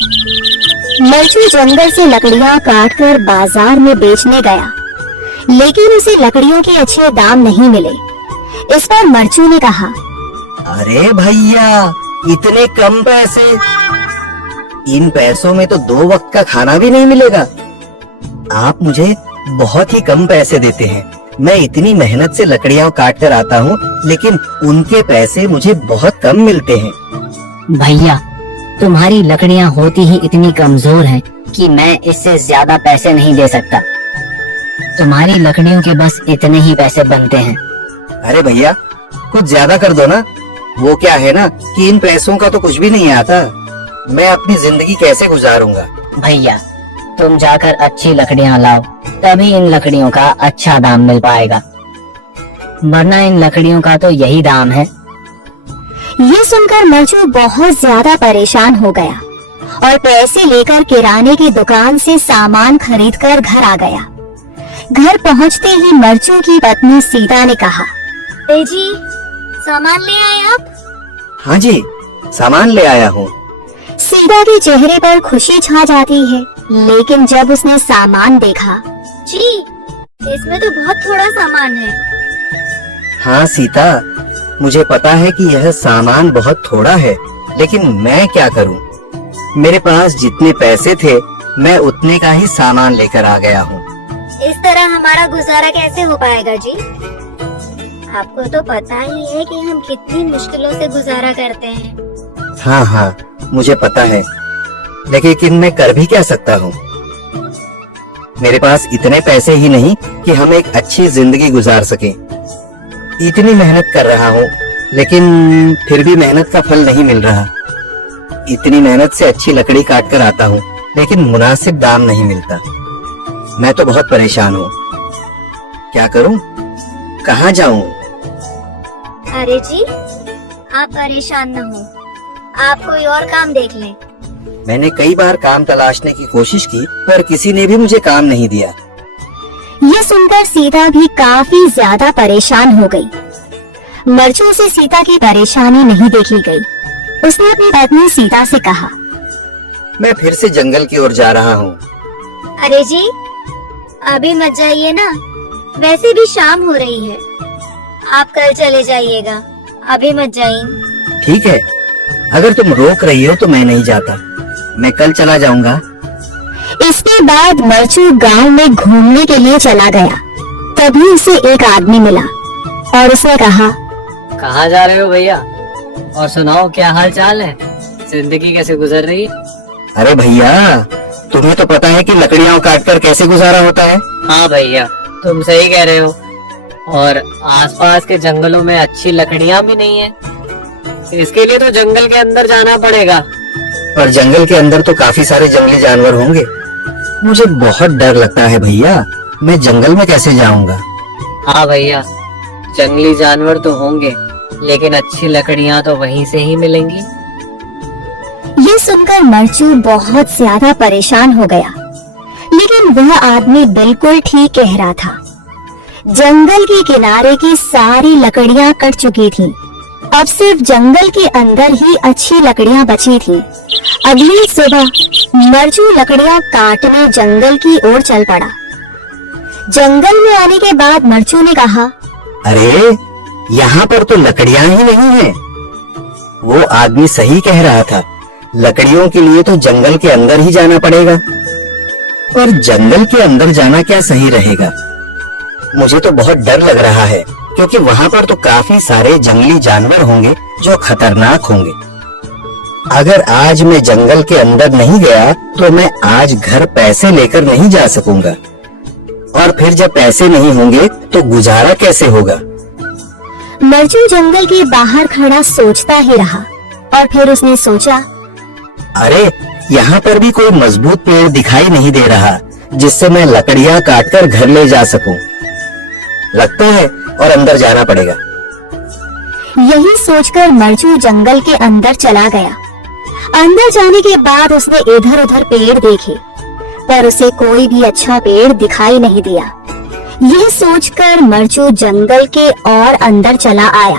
मरचू जंगल से लकड़ियां काटकर बाजार में बेचने गया, लेकिन उसे लकड़ियों के अच्छे दाम नहीं मिले। इस पर मरचू ने कहा, अरे भैया, इतने कम पैसे? इन पैसों में तो 2 वक्त का खाना भी नहीं मिलेगा। आप मुझे बहुत ही कम पैसे देते हैं। मैं इतनी मेहनत से लकड़ियां काट कर आता हूँ, लेकिन उनके पैसे मुझे बहुत कम मिलते हैं। भैया, तुम्हारी लकड़ियां होती ही इतनी कमजोर हैं कि मैं इससे ज्यादा पैसे नहीं दे सकता। तुम्हारी लकड़ियों के बस इतने ही पैसे बनते हैं। अरे भैया, कुछ ज्यादा कर दो ना। वो क्या है ना कि इन पैसों का तो कुछ भी नहीं आता। मैं अपनी जिंदगी कैसे गुजारूंगा? भैया, तुम जाकर अच्छी लकड़ियां लाओ, तभी इन लकड़ियों का अच्छा दाम मिल पाएगा, वरना इन लकड़ियों का तो यही दाम है। ये सुनकर मरचू बहुत ज्यादा परेशान हो गया और पैसे लेकर किराने की दुकान से सामान खरीदकर घर आ गया। घर पहुंचते ही मरचू की पत्नी सीता ने कहा, जी, सामान ले आए आप? हाँ जी, सामान ले आया हूँ। सीता के चेहरे पर खुशी छा जाती है, लेकिन जब उसने सामान देखा, जी, इसमें तो बहुत थोड़ा सामान है। हाँ सीता, मुझे पता है कि यह सामान बहुत थोड़ा है, लेकिन मैं क्या करूँ? मेरे पास जितने पैसे थे, मैं उतने का ही सामान लेकर आ गया हूँ। इस तरह हमारा गुजारा कैसे हो पाएगा जी? आपको तो पता ही है कि हम कितनी मुश्किलों से गुजारा करते हैं। हाँ हाँ, मुझे पता है, लेकिन मैं कर भी क्या सकता हूँ? मेरे पास इतने पैसे ही नहीं कि हम एक अच्छी जिंदगी गुजार सकें। इतनी मेहनत कर रहा हूँ, लेकिन फिर भी मेहनत का फल नहीं मिल रहा। इतनी मेहनत से अच्छी लकड़ी काट कर आता हूँ, लेकिन मुनासिब दाम नहीं मिलता। मैं तो बहुत परेशान हूँ। क्या करूँ? कहाँ जाऊँ? अरे जी, आप परेशान न हो, आप कोई और काम देख लें। मैंने कई बार काम तलाशने की कोशिश की, पर किसी ने भी मुझे काम नहीं दिया। ये सुनकर सीता भी काफी ज्यादा परेशान हो गई। मरचू से सीता की परेशानी नहीं देखी गई। उसने अपनी पत्नी सीता से कहा, मैं फिर से जंगल की ओर जा रहा हूँ। अरे जी, अभी मत जाइए ना, वैसे भी शाम हो रही है। आप कल चले जाइएगा, अभी मत जाइए। ठीक है, अगर तुम रोक रही हो तो मैं नहीं जाता। मैं कल चला जाऊंगा। इसके बाद मरचू गांव में घूमने के लिए चला गया। तभी उसे एक आदमी मिला और उसने कहा, कहाँ जा रहे हो भैया? और सुनाओ, क्या हाल चाल है? जिंदगी कैसे गुजर रही है? अरे भैया, तुम्हें तो पता है कि लकड़ियां काटकर कैसे गुजारा होता है। हाँ भैया, तुम सही कह रहे हो। और आसपास के जंगलों में अच्छी लकड़ियाँ भी नहीं है। इसके लिए तो जंगल के अंदर जाना पड़ेगा। पर जंगल के अंदर तो काफी सारे जंगली जानवर होंगे। मुझे बहुत डर लगता है भैया, मैं जंगल में कैसे जाऊंगा? हाँ भैया, जंगली जानवर तो होंगे, लेकिन अच्छी लकड़ियाँ तो वहीं से ही मिलेंगी। ये सुनकर मरचू बहुत ज्यादा परेशान हो गया, लेकिन वह आदमी बिल्कुल ठीक कह रहा था। जंगल के किनारे की सारी लकड़ियां कट चुकी थीं। अब सिर्फ जंगल के अंदर ही अच्छी लकड़ियां बची थीं। अगली सुबह मरचू लकड़ियां काटने जंगल की ओर चल पड़ा। जंगल में आने के बाद मरचू ने कहा, अरे, यहाँ पर तो लकड़ियां ही नहीं है। वो आदमी सही कह रहा था, लकड़ियों के लिए तो जंगल के अंदर ही जाना पड़ेगा। पर जंगल के अंदर जाना क्या सही रहेगा? मुझे तो बहुत डर लग रहा है, क्योंकि वहाँ पर तो काफी सारे जंगली जानवर होंगे जो खतरनाक होंगे। अगर आज मैं जंगल के अंदर नहीं गया तो मैं आज घर पैसे लेकर नहीं जा सकूंगा, और फिर जब पैसे नहीं होंगे तो गुजारा कैसे होगा? मरचू जंगल के बाहर खड़ा सोचता ही रहा और फिर उसने सोचा, अरे, यहाँ पर भी कोई मजबूत पेड़ दिखाई नहीं दे रहा जिससे मैं लकड़ियाँ काटकर घर ले जा सकूं। लगता है और अंदर जाना पड़ेगा। यही सोचकर मरचू जंगल के अंदर चला गया। अंदर जाने के बाद उसने इधर उधर पेड़ देखे, पर उसे कोई भी अच्छा पेड़ दिखाई नहीं दिया। यह सोचकर मरचू जंगल के और अंदर चला आया।